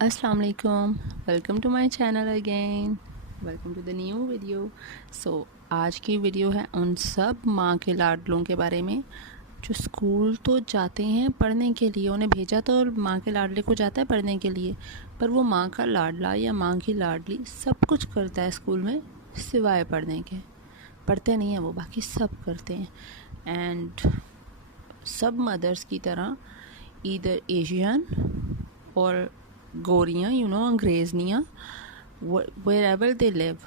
अस्सलाम वालेकुम, welcome to my channel again, welcome to the new video. So आज की वीडियो है उन सब माँ के लाडलों के बारे में जो स्कूल तो जाते हैं पढ़ने के लिए, उन्हें भेजा तो माँ के लाडले को जाता है पढ़ने के लिए, पर वो माँ का लाडला या माँ की लाडली सब कुछ करता है स्कूल में सिवाय पढ़ने के। पढ़ते नहीं हैं वो, बाकी सब करते हैं। एंड सब मदर्स की तरह ईदर एशियन और गोरियाँ अंग्रेज़नियाँ, वेयर एवर दे लिव,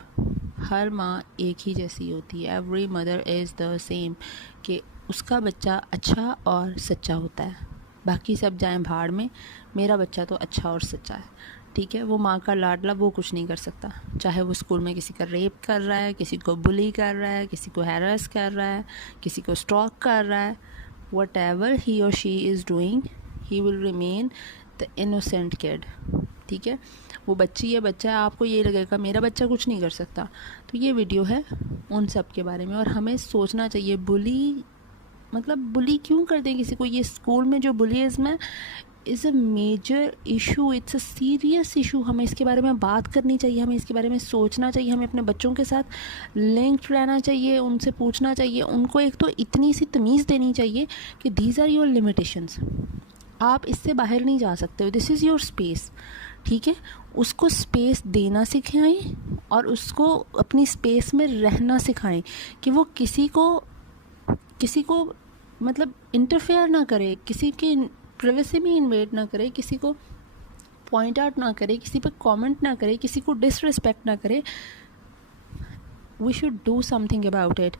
हर माँ एक ही जैसी होती है। Every mother is the same, कि उसका बच्चा अच्छा और सच्चा होता है, बाकी सब जाएं भाड़ में, मेरा बच्चा तो अच्छा और सच्चा है। ठीक है, वो माँ का लाडला वो कुछ नहीं कर सकता, चाहे वो स्कूल में किसी का रेप कर रहा है, किसी को बुली कर रहा है, किसी को हैरेस कर रहा है, किसी को स्टॉक कर रहा है, वट एवर ही और she is doing, he will remain the innocent kid. ठीक है, वो बच्ची है, बच्चा है, आपको ये लगेगा मेरा बच्चा कुछ नहीं कर सकता। तो ये वीडियो है उन सब के बारे में। और हमें सोचना चाहिए, बुली क्यों करते हैं किसी को। ये स्कूल में जो बुलिज्म है is a major issue, it's a serious issue. हमें इसके बारे में बात करनी चाहिए, हमें इसके बारे में सोचना चाहिए, हमें अपने बच्चों के साथ लिंक्ड रहना चाहिए, उनसे पूछना चाहिए, उनको एक तो इतनी सी तमीज़ देनी चाहिए कि दीज आर योर लिमिटेशंस, आप इससे बाहर नहीं जा सकते हो, दिस इज़ योर स्पेस। ठीक है, उसको स्पेस देना सिखाएं और उसको अपनी स्पेस में रहना सिखाएं, कि वो किसी को मतलब इंटरफेयर ना करे, किसी के प्राइवेसी में इन्वेड ना करे, किसी को पॉइंट आउट ना करे, किसी पर कमेंट ना करे, किसी को डिसरिस्पेक्ट ना करे। We should do something about it.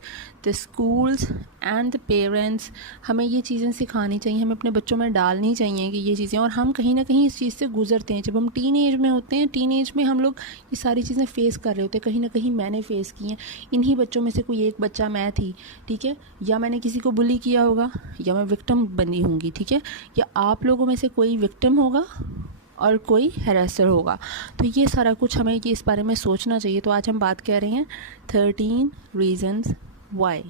The schools and the parents, हमें ये चीज़ें सिखानी चाहिए, हमें अपने बच्चों में डालनी चाहिए कि ये चीज़ें। और हम कहीं ना कहीं इस चीज़ से गुजरते हैं, जब हम टीन एज में होते हैं, टीन एज में हम लोग ये सारी चीज़ें फ़ेस कर रहे होते हैं, कहीं ना कहीं मैंने फ़ेस की हैं। इन्हीं बच्चों में से कोई एक बच्चा मैं थी। ठीक है, या मैंने किसी को बुली किया होगा, या मैं विक्टिम बनी होंगी। ठीक है, या आप लोगों में से कोई विक्टिम होगा और कोई हैरेसर होगा। तो ये सारा कुछ हमें इस बारे में सोचना चाहिए। तो आज हम बात कर रहे हैं 13 reasons why.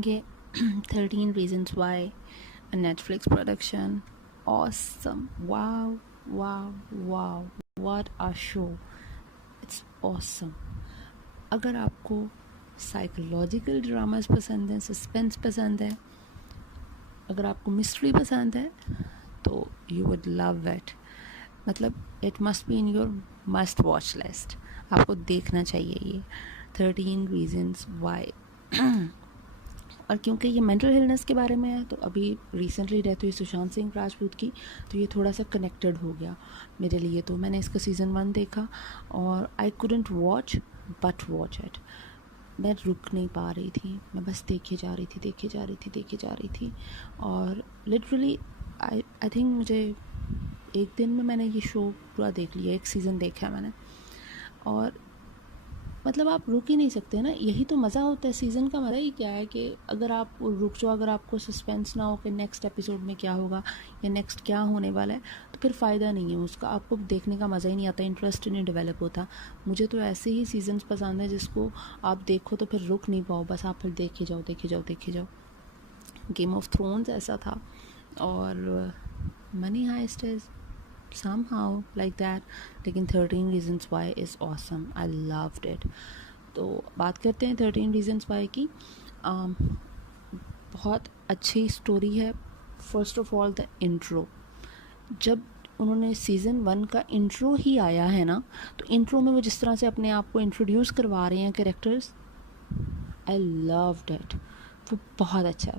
13 reasons why a Netflix production, awesome, wow, wow, wow, what a show, it's awesome। अगर आपको साइकोलॉजिकल ड्रामास पसंद है, सस्पेंस पसंद है, अगर आपको मिस्ट्री पसंद है, तो यू वुड लव इट। मतलब it must be in your must watch list, आपको देखना चाहिए ये 13 रीजन्स वाई। और क्योंकि ये मेंटल हेल्थनेस के बारे में है, तो अभी रिसेंटली डेथ हुई सुशांत सिंह राजपूत की, तो ये थोड़ा सा कनेक्टेड हो गया मेरे लिए। तो मैंने इसका सीज़न 1 देखा और I couldn't watch but watch it. मैं रुक नहीं पा रही थी, मैं बस देखे जा रही थी। और लिटरली आई थिंक मुझे एक दिन में मैंने ये शो पूरा देख लिया, एक सीज़न देखा है मैंने। और मतलब आप रुक ही नहीं सकते ना, यही तो मज़ा होता है सीज़न का। मज़ा ही क्या है कि अगर आप रुक जाओ, अगर आपको सस्पेंस ना हो कि नेक्स्ट एपिसोड में क्या होगा या नेक्स्ट क्या होने वाला है, तो फिर फ़ायदा नहीं है उसका, आपको देखने का मज़ा ही नहीं आता, इंटरेस्ट नहीं डेवलप होता। मुझे तो ऐसे ही सीजन्स पसंद है जिसको आप देखो तो फिर रुक नहीं पाओ, बस आप फिर देखे जाओ। गेम ऑफ थ्रोन्स ऐसा था, और Money Heist is somehow like that, लेकिन 13 reasons why is awesome, I loved it। तो बात करते हैं 13 reasons why की। बहुत अच्छी स्टोरी है। First of all the intro, जब उन्होंने सीज़न 1 का इंट्रो ही आया है ना, तो इंट्रो में वो जिस तरह से अपने आप को इंट्रोड्यूस करवा रहे हैं कैरेक्टर्स, आई लव्ड इट। वो बहुत अच्छा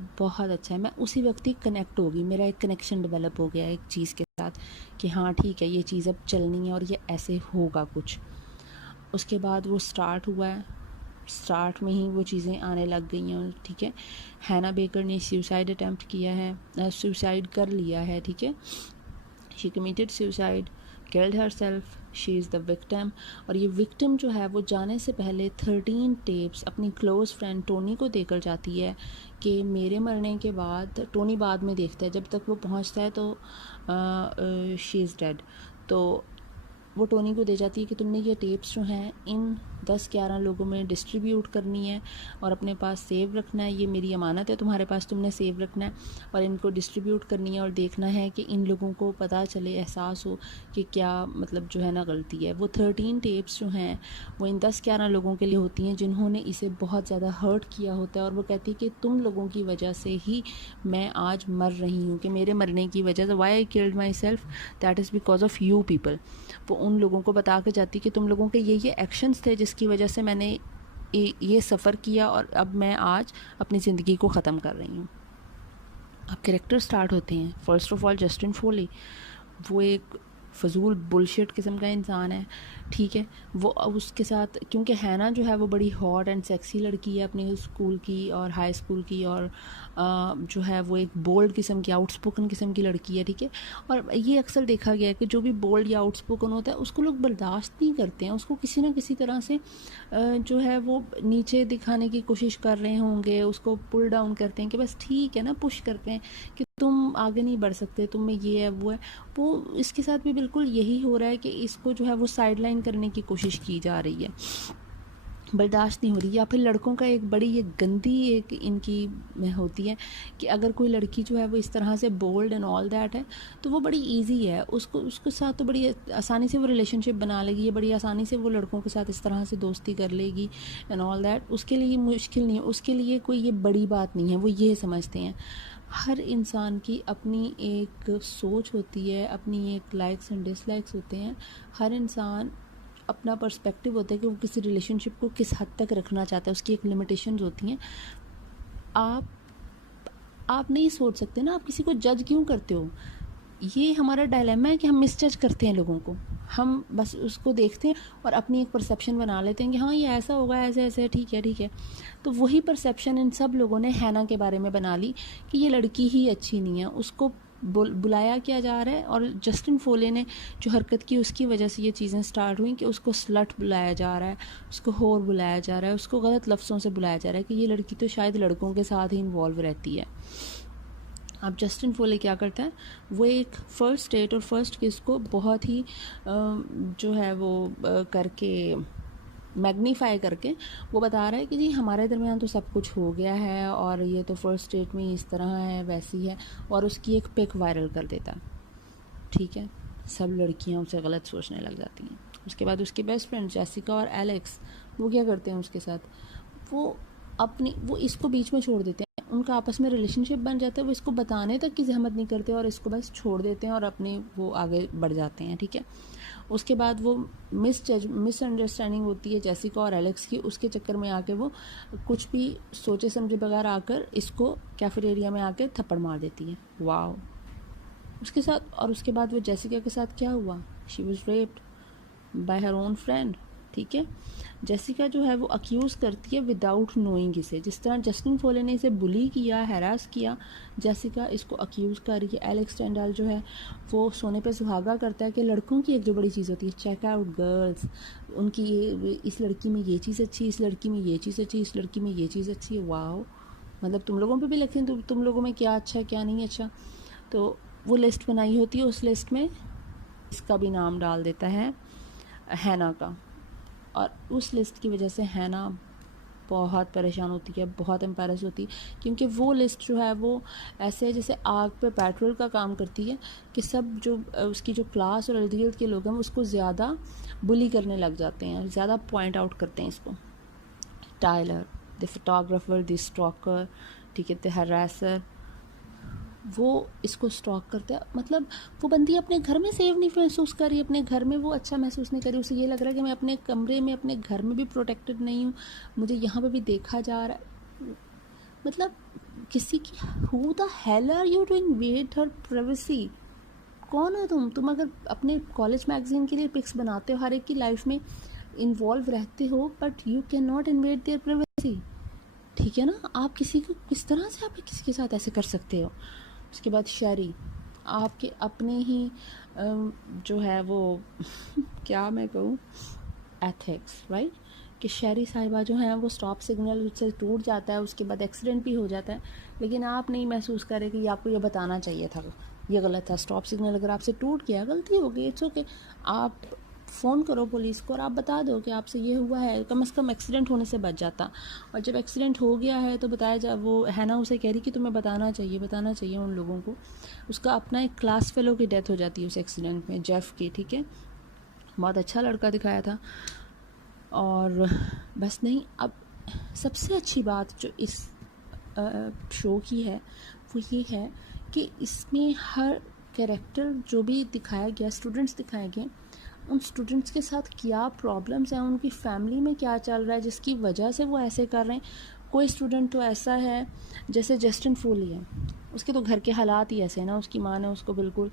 है। मैं उसी वक्त ही कनेक्ट होगी, मेरा एक कनेक्शन डेवलप हो गया एक चीज़ के साथ कि हाँ ठीक है, ये चीज़ अब चलनी है और ये ऐसे होगा कुछ। उसके बाद वो स्टार्ट हुआ है, स्टार्ट में ही वो चीज़ें आने लग गई हैं। ठीक है, हैना बेकर ने सुसाइड अटैम्प्ट किया है, सुसाइड कर लिया है। ठीक है, she committed suicide, killed herself, she is the victim। और ये विक्टिम जो है वो जाने से पहले 13 टेप्स अपनी क्लोज़ फ्रेंड टोनी को देकर जाती है कि मेरे मरने के बाद, टोनी बाद में देखता है, जब तक वो पहुंचता है तो शी इज़ डेड। तो वो टोनी को दे जाती है कि तुमने ये टेप्स जो हैं इन 10-11 लोगों में डिस्ट्रीब्यूट करनी है और अपने पास सेव रखना है। ये मेरी अमानत है तुम्हारे पास, तुमने सेव रखना है और इनको डिस्ट्रीब्यूट करनी है और देखना है कि इन लोगों को पता चले, एहसास हो कि क्या मतलब जो है ना गलती है। वो 13 टेप्स जो हैं वो इन 10-11 लोगों के लिए होती हैं जिन्होंने इसे बहुत ज़्यादा हर्ट किया होता है, और वो कहती है कि तुम लोगों की वजह से ही मैं आज मर रही हूँ, कि मेरे मरने की वजह से, why I killed myself, that is because of you people. वो उन लोगों को बता के जाती कि तुम लोगों के ये एक्शंस थे जिसकी वजह से मैंने ये सफ़र किया और अब मैं आज अपनी ज़िंदगी को ख़त्म कर रही हूँ। अब कैरेक्टर स्टार्ट होते हैं। फर्स्ट ऑफ ऑल जस्टिन फोली, वो एक फजूल बुलशिट किस्म का इंसान है, ठीक है। वो उसके साथ, क्योंकि हैना जो है वो बड़ी हॉट एंड सेक्सी लड़की है अपने स्कूल की और हाई स्कूल की, और जो है वो एक बोल्ड किस्म की, आउटस्पोकन किस्म की लड़की है, ठीक है। और ये अक्सर देखा गया है कि जो भी बोल्ड या आउटस्पोकन होता है उसको लोग बर्दाश्त नहीं करते हैं, उसको किसी ना किसी तरह से जो है वो नीचे दिखाने की कोशिश कर रहे होंगे, उसको पुल डाउन करते हैं कि बस ठीक है ना, पुश करते हैं कि तुम आगे नहीं बढ़ सकते, तुम में ये है वो है। वो इसके साथ भी बिल्कुल यही हो रहा है कि इसको जो है वो साइड लाइन करने की कोशिश की जा रही है, बर्दाश्त नहीं हो रही। या फिर लड़कों का एक बड़ी एक गंदी एक इनकी में होती है कि अगर कोई लड़की जो है वो इस तरह से बोल्ड एंड ऑल दैट है तो वो बड़ी इजी है, उसको उसके साथ तो बड़ी आसानी से वो रिलेशनशिप बना लेगी, ये बड़ी आसानी से वो लड़कों के साथ इस तरह से दोस्ती कर लेगी एंड ऑल दैट। उसके लिए मुश्किल नहीं है, उसके लिए कोई ये बड़ी बात नहीं है, वो ये समझते हैं। हर इंसान की अपनी एक सोच होती है, अपनी एक लाइक्स एंड डिसलाइक्स होते हैं। हर इंसान अपना पर्सपेक्टिव होता है कि वो किसी रिलेशनशिप को किस हद तक रखना चाहता है, उसकी एक लिमिटेशंस होती हैं। आप नहीं सोच सकते ना, आप किसी को जज क्यों करते हो? ये हमारा डायलेमा है कि हम मिसजज करते हैं लोगों को, हम बस उसको देखते हैं और अपनी एक परसेप्शन बना लेते हैं कि हाँ ये ऐसा होगा, ऐसे ऐसे, ठीक है ठीक है। तो वही परसेप्शन इन सब लोगों ने हैना के बारे में बना ली कि ये लड़की ही अच्छी नहीं है, उसको बुलाया किया जा रहा है। और जस्टिन फोले ने जो हरकत की उसकी वजह से ये चीज़ें स्टार्ट हुई कि उसको स्लट बुलाया जा रहा है, उसको होर बुलाया जा रहा है, उसको गलत लफ्ज़ों से बुलाया जा रहा है कि ये लड़की तो शायद लड़कों के साथ ही इन्वॉल्व रहती है। अब जस्टिन फोले क्या करता है, वो एक फ़र्स्ट डेट और फर्स्ट किस को बहुत ही जो है वो करके मैग्नीफाई करके वो बता रहा है कि जी हमारे दरमियान तो सब कुछ हो गया है और ये तो फर्स्ट डेट में इस तरह है वैसी है, और उसकी एक पिक वायरल कर देता है, ठीक है। सब लड़कियां उसे गलत सोचने लग जाती हैं। उसके बाद उसके बेस्ट फ्रेंड जेसिका और एलेक्स, वो क्या करते हैं उसके साथ, वो इसको बीच में छोड़ देते हैं, उनका आपस में रिलेशनशिप बन जाता है, वो इसको बताने तक की जहमत नहीं करते और इसको बस छोड़ देते हैं और अपने वो आगे बढ़ जाते हैं, ठीक है। उसके बाद वो मिसअंडरस्टैंडिंग होती है जेसिका और एलेक्स की, उसके चक्कर में आके वो कुछ भी सोचे समझे बगैर आकर इसको कैफेटेरिया में आके थप्पड़ मार देती है। वाओ। उसके साथ, और उसके बाद वो जेसिका के साथ क्या हुआ, she was raped by her own friend, ठीक है। जेसिका जो है वो अक्यूज़ करती है विदाउट नोइंग इसे, जिस तरह जस्टिन फोले ने इसे बुली किया, हैरास किया, जेसिका इसको अक्यूज़ कर रही है। एलेक्स टेंडाल जो है वो सोने पे सुहागा करता है कि लड़कों की एक जो बड़ी चीज़ होती है चेक आउट गर्ल्स, उनकी ये, इस लड़की में ये चीज़ अच्छी, इस लड़की में ये चीज़ अच्छी, इस लड़की में ये चीज़ अच्छी है। वाओ, मतलब तुम लोगों पे भी लगती है, तुम लोगों में क्या अच्छा क्या नहीं अच्छा। तो वो लिस्ट बनाई होती है, उस लिस्ट में इसका भी नाम डाल देता है हैना का, और उस लिस्ट की वजह से हैना बहुत परेशान होती है, बहुत एम्बैरस होती है, क्योंकि वो लिस्ट जो है वो ऐसे है जैसे आग पे पेट्रोल का काम करती है कि सब जो उसकी जो क्लास और इर्द गिर्द के लोग हैं वो उसको ज़्यादा बुली करने लग जाते हैं, ज़्यादा पॉइंट आउट करते हैं इसको। Tyler the photographer, the stalker, ठीक है, द हरासर, वो इसको स्टॉक करता है। मतलब वो बंदी अपने घर में सेफ नहीं महसूस कर रही, अपने घर में वो अच्छा महसूस नहीं कर रही, उसे ये लग रहा है कि मैं अपने कमरे में, अपने घर में भी प्रोटेक्टेड नहीं हूँ, मुझे यहाँ पे भी देखा जा रहा है। मतलब किसी की, who the hell are you to invade her privacy? कौन हो तुम अगर अपने कॉलेज मैगजीन के लिए पिक्स बनाते हो, हर एक की लाइफ में इन्वॉल्व रहते हो, but you can not invade their privacy, ठीक है ना। आप किसी को किस तरह से, आप किसी के साथ ऐसे कर सकते हो? उसके बाद शरी, आपके अपने ही जो है वो क्या मैं कहूँ, एथिक्स, राइट, कि शरी साहिबा जो हैं वो स्टॉप सिग्नल उससे टूट जाता है, उसके बाद एक्सीडेंट भी हो जाता है, लेकिन आप नहीं महसूस करें कि आपको ये बताना चाहिए था, ये गलत था। स्टॉप सिग्नल अगर आपसे टूट गया, गलती हो गई, इट्स ओके। आप फ़ोन करो पुलिस को और आप बता दो कि आपसे ये हुआ है, कम से कम एक्सीडेंट होने से बच जाता। और जब एक्सीडेंट हो गया है तो बताया जा, वो है ना उसे कह रही कि तुम्हें बताना चाहिए उन लोगों को। उसका अपना एक क्लास फेलो की डेथ हो जाती है उस एक्सीडेंट में, जेफ की, ठीक है। बहुत अच्छा लड़का दिखाया था। और बस नहीं, अब सबसे अच्छी बात जो इस शो की है वो ये है कि इसमें हर कैरेक्टर जो भी दिखाया गया, स्टूडेंट्स दिखाए गए, उन स्टूडेंट्स के साथ क्या प्रॉब्लम्स हैं, उनकी फैमिली में क्या चल रहा है जिसकी वजह से वो ऐसे कर रहे हैं। कोई स्टूडेंट तो ऐसा है जैसे जस्टिन फोली है, उसके तो घर के हालात ही ऐसे हैं ना, उसकी माँ ने उसको बिल्कुल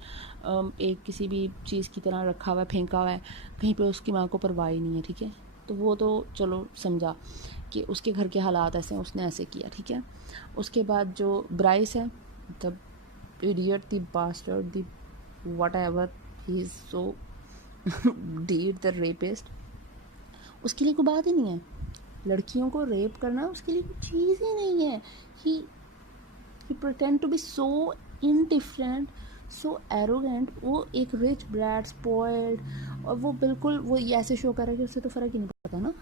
एक किसी भी चीज़ की तरह रखा हुआ है, फेंका हुआ है, कहीं पे उसकी माँ को परवाह ही नहीं है, ठीक है। तो वो तो चलो समझा कि उसके घर के हालात ऐसे हैं, उसने ऐसे किया, ठीक है। उसके बाद जो ब्राइस है, the idiot, the bastard, the whatever he is, so did the rapist, उसके लिए कोई बात ही नहीं है। लड़कियों को रेप करना उसके लिए कोई चीज़ ही नहीं है। He pretend to be so indifferent, so arrogant. वो एक रिच ब्रैड, स्पॉइल्ड, और वो बिल्कुल वो ऐसे शो कर रहा है कि उससे तो फ़र्क ही नहीं पड़ता ना।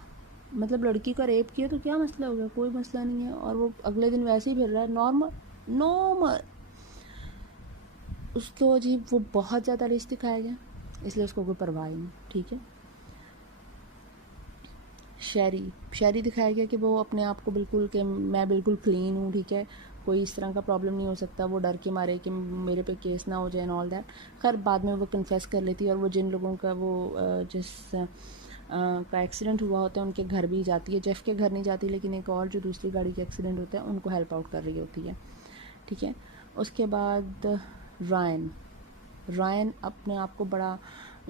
मतलब लड़की का रेप किया तो क्या मसला हो गया, कोई मसला नहीं है, और वो अगले दिन वैसे ही फिर रहा है नॉर्मल नॉर्मल। उसको अजीब, वो बहुत ज़्यादा रिच दिखाया गया, इसलिए उसको कोई परवाह ही नहीं, ठीक है। शैरी दिखाया गया कि वो अपने आप को बिल्कुल, कि मैं बिल्कुल क्लीन हूँ, ठीक है, कोई इस तरह का प्रॉब्लम नहीं हो सकता। वो डर के मारे कि मेरे पे केस ना हो जाए एंड ऑल दैट। खैर बाद में वो कन्फेस कर लेती है, और वो जिन लोगों का वो जिस का एक्सीडेंट हुआ होता है उनके घर भी जाती है। जेफ के घर नहीं जाती, लेकिन एक और जो दूसरी गाड़ी का एक्सीडेंट होता है उनको हेल्प आउट कर रही होती है, ठीक है। उसके बाद रायन अपने आप को बड़ा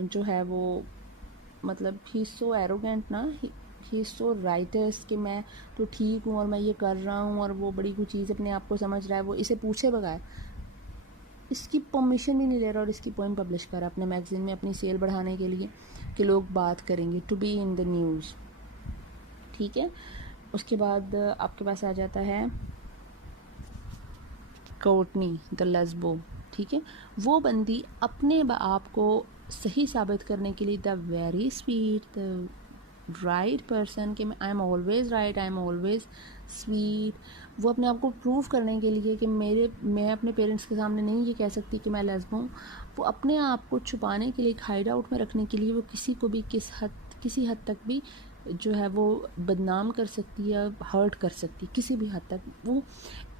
जो है वो, मतलब ही सो एरोगेंट ना, ही सो राइटर्स कि मैं तो ठीक हूँ और मैं ये कर रहा हूँ, और वो बड़ी कुछ चीज़ अपने आप को समझ रहा है। वो इसे पूछे बगैर, इसकी परमिशन भी नहीं ले रहा, और इसकी पोएम पब्लिश कर रहा है अपने मैगजीन में अपनी सेल बढ़ाने के लिए कि लोग बात करेंगे, to be in the news, ठीक है। उसके बाद आपके पास आ जाता है कोर्टनी द लेस्बो, ठीक है। वो बंदी अपने आप को सही साबित करने के लिए, the very sweet, the right person, कि I am always right, I am always sweet. वो अपने आप को प्रूव करने के लिए कि मैं अपने पेरेंट्स के सामने नहीं ये कह सकती कि मैं लेस्बो हूँ। वो अपने आप को छुपाने के लिए, हाइड आउट में रखने के लिए, वो किसी को भी किसी हद तक भी जो है वो बदनाम कर सकती है, हर्ट कर सकती है किसी भी हद तक। वो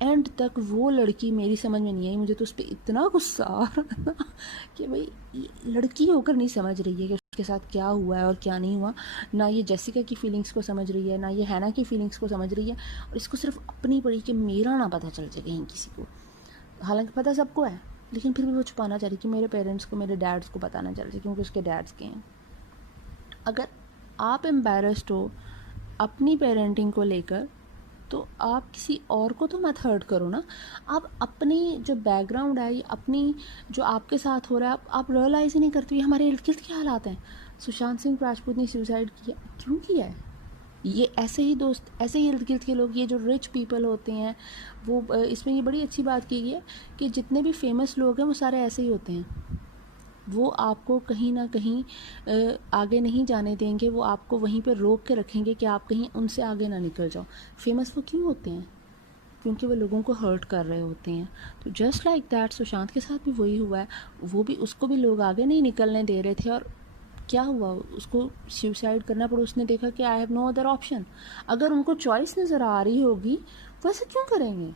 एंड तक वो लड़की मेरी समझ में नहीं आई, मुझे तो उस पर इतना गुस्सा आ रहा था कि भाई लड़की होकर नहीं समझ रही है कि उसके साथ क्या हुआ है और क्या नहीं हुआ। ना ये जेसिका की फीलिंग्स को समझ रही है, ना ये हैना की फीलिंग्स को समझ रही है, और इसको सिर्फ अपनी पड़ी कि मेरा ना पता चल जाए कहीं किसी को। हालांकि पता सबको है, लेकिन फिर भी वो छुपाना चाह रही कि मेरे पेरेंट्स को, मेरे डैड्स को पता ना चल जाए, क्योंकि उसके डैड्स के हैं। अगर आप एम्बैरेस्ड हो अपनी पेरेंटिंग को लेकर, तो आप किसी और को तो मत हर्ट करो ना। आप अपनी जो बैकग्राउंड है, अपनी जो आपके साथ हो रहा है, आप रियलाइज़ ही नहीं करते। हमारे इर्द गिर्द के हालात हैं। सुशांत सिंह राजपूत ने सुसाइड किया, क्यों किया है? ये ऐसे ही दोस्त, ऐसे ही इर्द गिर्द के लोग, ये जो रिच पीपल होते हैं, वो इसमें ये बड़ी अच्छी बात की गई है कि जितने भी फेमस लोग हैं वो सारे ऐसे ही होते हैं। वो आपको कहीं ना कहीं आगे नहीं जाने देंगे, वो आपको वहीं पे रोक के रखेंगे कि आप कहीं उनसे आगे ना निकल जाओ। फेमस वो क्यों होते हैं? क्योंकि वो लोगों को हर्ट कर रहे होते हैं। तो जस्ट लाइक दैट सुशांत के साथ भी वही हुआ है। वो भी, उसको भी लोग आगे नहीं निकलने दे रहे थे, और क्या हुआ, उसको सुसाइड करना पड़ा। उसने देखा कि I have no other option. अगर उनको चॉइस नज़र आ रही होगी वैसे क्यों करेंगे?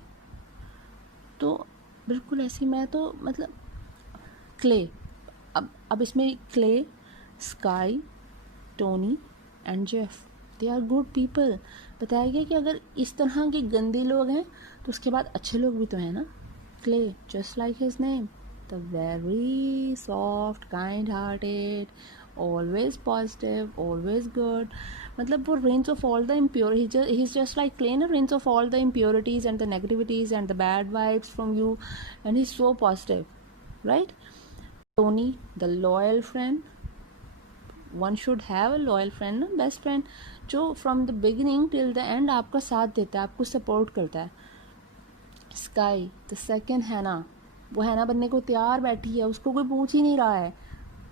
तो बिल्कुल ऐसी, मैं तो मतलब क्ले, अब इसमें Clay, Skye, Tony and Jeff, they are good people. बताया गया कि अगर इस तरह के गंदे लोग हैं तो उसके बाद अच्छे लोग भी तो हैं ना। Clay, just like his name, the very soft, kind hearted, always positive, always good. मतलब वो range of all the impure, he is just like clay ना, range of all the impurities and the negativities and the bad vibes from you, and he is so positive, right? Tony, the loyal friend. One should have a loyal friend, ना, best friend, जो from the beginning till the end आपका साथ देता है, आपको support करता है। Sky, the second Hannah, वो हैना बनने को तैयार बैठी है, उसको कोई पूछ ही नहीं रहा है।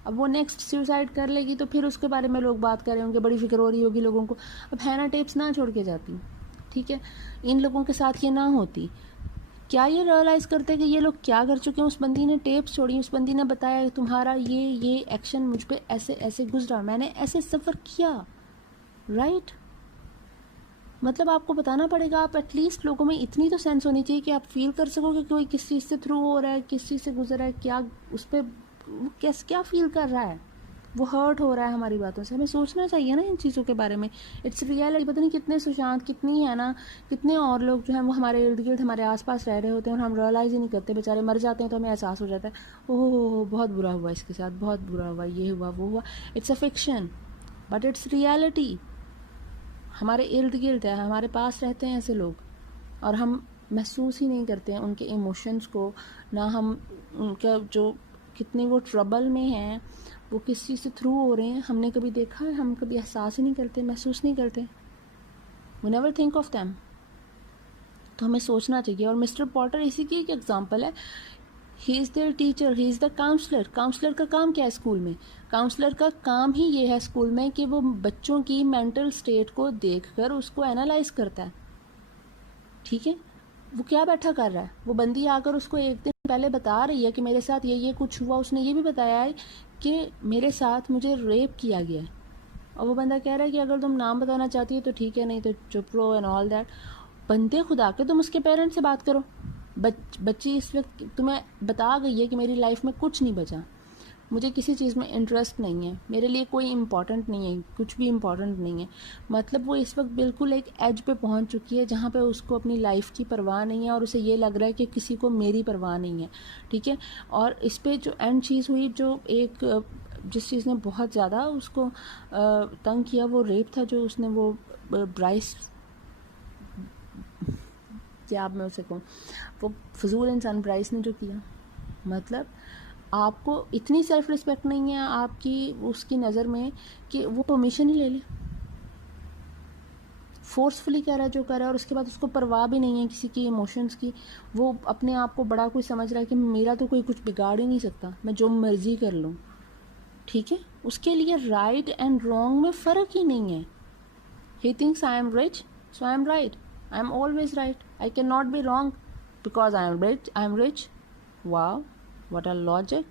अब वो नेक्स्ट सुसाइड कर लेगी तो फिर उसके बारे में लोग बात कर रहे होंगे, बड़ी फिक्र हो रही होगी लोगों को। अब हैना टेप्स ना छोड़ के जाती, ठीक है, इन लोगों के साथ ये ना होती, क्या ये रियलाइज़ करते कि ये लोग क्या कर चुके हैं। उस बंदी ने टेप्स छोड़ी, उस बंदी ने बताया तुम्हारा ये एक्शन मुझ पे ऐसे ऐसे गुजरा, मैंने ऐसे सफ़र किया, राइट। मतलब आपको बताना पड़ेगा, आप एटलीस्ट लोगों में इतनी तो सेंस होनी चाहिए कि आप फील कर सको कि कोई किस चीज़ से थ्रू हो रहा है, किस चीज़ से गुजर रहा है, क्या उस पर क्या फील कर रहा है, वो हर्ट हो रहा है हमारी बातों से। हमें सोचना चाहिए ना इन चीज़ों के बारे में। It's reality. पता नहीं कितने सुशांत, कितनी है ना, कितने और लोग जो हैं वो हमारे इर्द गिर्द हमारे आसपास रह रहे होते हैं और हम रियलाइज़ ही नहीं करते, बेचारे मर जाते हैं तो हमें एहसास हो जाता है, ओह हो बहुत बुरा हुआ इसके साथ, बहुत बुरा हुआ, ये हुआ वो हुआ। It's a fiction but it's reality. हमारे इर्द गिर्द है, हमारे पास रहते हैं ऐसे लोग और हम महसूस ही नहीं करते हैं उनके इमोशंस को, ना हम उनका जो कितने वो ट्रबल में हैं, वो किस चीज़ से थ्रू हो रहे हैं, हमने कभी देखा है, हम कभी एहसास ही नहीं करते, महसूस नहीं करते, we never think of them. तो हमें सोचना चाहिए। और मिस्टर पॉटर इसी की एक एग्जांपल है। He is there teacher, he is the counsellor. Counsellor का काम क्या है स्कूल में? काउंसलर का काम ही ये है स्कूल में कि वो बच्चों की मेंटल स्टेट को देखकर उसको एनालाइज करता है, ठीक है। वो क्या बैठा कर रहा है, वो बंदी आकर उसको एक दिन पहले बता रही है कि मेरे साथ ये कुछ हुआ, उसने ये भी बताया है कि मेरे साथ मुझे रेप किया गया है, और वो बंदा कह रहा है कि अगर तुम नाम बताना चाहती हो तो ठीक है, नहीं तो चुप रहो एंड ऑल दैट। बंदे खुदा के तुम उसके पेरेंट्स से बात करो। बच्ची इस वक्त तुम्हें बता गई है कि मेरी लाइफ में कुछ नहीं बचा, मुझे किसी चीज़ में इंटरेस्ट नहीं है, मेरे लिए कोई इम्पॉर्टेंट नहीं है, कुछ भी इम्पॉर्टेंट नहीं है। मतलब वो इस वक्त बिल्कुल एक एज पे पहुंच चुकी है जहाँ पे उसको अपनी लाइफ की परवाह नहीं है और उसे ये लग रहा है कि किसी को मेरी परवाह नहीं है, ठीक है। और इस पे जो एंड चीज़ हुई, जो एक जिस चीज़ ने बहुत ज़्यादा उसको तंग किया, वो रेप था, जो उसने वो ब्राइस, क्या अब मैं उसे कहूँ, वो फजूल इंसान ब्राइस ने जो किया। मतलब आपको इतनी सेल्फ रिस्पेक्ट नहीं है आपकी उसकी नज़र में कि वो परमिशन ही ले ले, फोर्सफुली कह रहा है जो कर रहा है, और उसके बाद उसको परवाह भी नहीं है किसी की इमोशंस की। वो अपने आप को बड़ा कोई समझ रहा है कि मेरा तो कोई कुछ बिगाड़ ही नहीं सकता, मैं जो मर्जी कर लूँ, ठीक है। उसके लिए राइट एंड रॉन्ग में फ़र्क ही नहीं है। He thinks I am rich so I am right, I am always right, I can not be wrong because I am rich. वाह, व्हाट अ लॉजिक।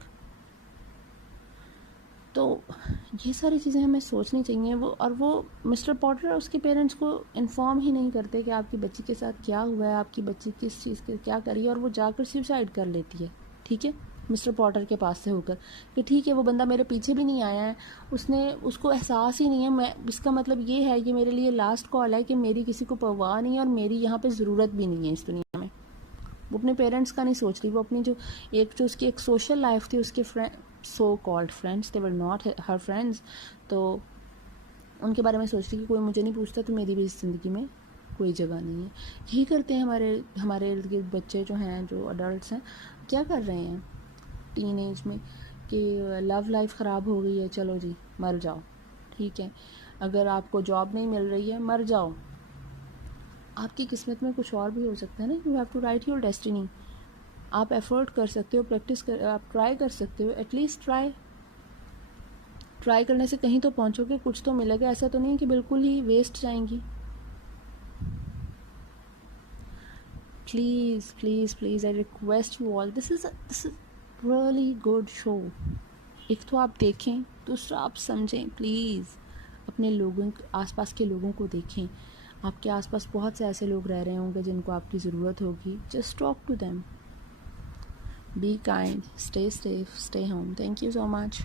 तो ये सारी चीज़ें हमें सोचनी चाहिए। वो मिस्टर पॉटर उसके पेरेंट्स को इन्फॉर्म ही नहीं करते कि आपकी बच्ची के साथ क्या हुआ है, आपकी बच्ची किस चीज़ के क्या करी है, और वो जाकर सुसाइड कर लेती है, ठीक है, मिस्टर पॉटर के पास से होकर कि ठीक है वो बंदा मेरे पीछे भी नहीं आया है, उसको एहसास ही नहीं है, मैं इसका मतलब ये है कि मेरे लिए लास्ट कॉल है कि मेरी किसी को परवाह नहीं है और मेरी यहाँ पे ज़रूरत भी नहीं है इस दुनिया में। वो अपने पेरेंट्स का नहीं सोच रही, वो अपनी जो उसकी एक सोशल लाइफ थी, उसके so called friends, they were not her friends, तो उनके बारे में सोच रही कि कोई मुझे नहीं पूछता तो मेरी भी इस ज़िंदगी में कोई जगह नहीं है। यही करते हैं हमारे इर्द गिर्द बच्चे जो हैं, जो अडल्ट हैं, क्या कर रहे हैं टीन एज में कि लव लाइफ ख़राब हो गई है, चलो जी मर जाओ, ठीक है। अगर आपको जॉब नहीं मिल रही है, मर जाओ, आपकी किस्मत में कुछ और भी हो सकता है ना। You have to write your destiny. आप एफर्ट कर सकते हो, आप ट्राई कर सकते हो, एटलीस्ट ट्राई करने से कहीं तो पहुंचोगे, कुछ तो मिलेगा। ऐसा तो नहीं कि बिल्कुल ही वेस्ट जाएंगी। Please please please I request you all, this is really good show. एक तो आप देखें, दूसरा आप समझें, प्लीज़ अपने लोगों, आसपास के लोगों को देखें। आपके आसपास बहुत से ऐसे लोग रह रहे होंगे जिनको आपकी ज़रूरत होगी, just talk to them, be kind, stay safe, stay home. Thank you so much.